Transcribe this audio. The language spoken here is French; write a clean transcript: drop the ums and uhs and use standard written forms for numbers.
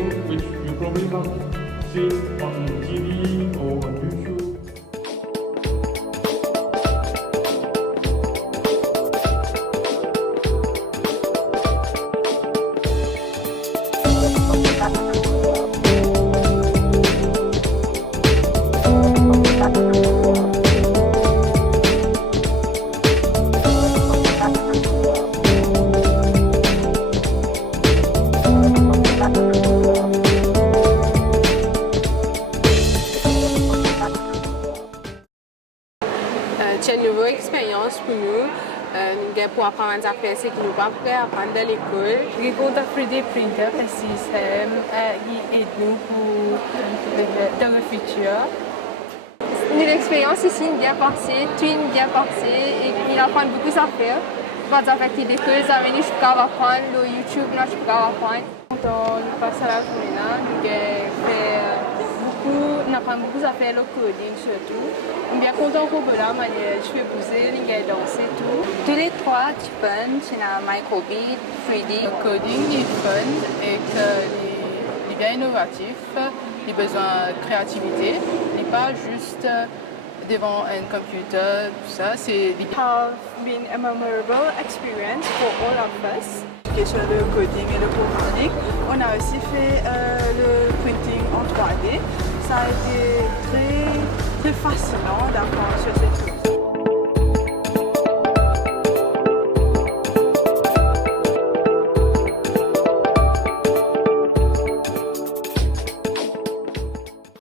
thing which you probably have seen on TV or on YouTube. C'est une nouvelle expérience pour nous. Pour apprendre à faire ce que nous pas prêts à apprendre à l'école. Je compte apprendre des printers et systèmes qui aident nous pour dans le futur. Une expérience ici, bien passée, tout bien passé et puis apprendre beaucoup à faire. Quand on fait des cours, ça veut dire que je peux apprendre sur YouTube, je peux apprendre. Quand on passe à la journée, on apprend beaucoup à faire le coding surtout. On est bien content qu'on peut là, je fais pousser, on a danser tout. Tous les trois, tu peux, c'est un microbeat, 3D. Le coding est fun et il est bien innovatif, il a besoin de créativité, il n'est pas juste devant un computer, tout ça. It has been a memorable experience for all of us. Sur le coding et le programming, on a aussi fait le printing en 3D. Ça a été très fascinant d'apprendre sur ce truc.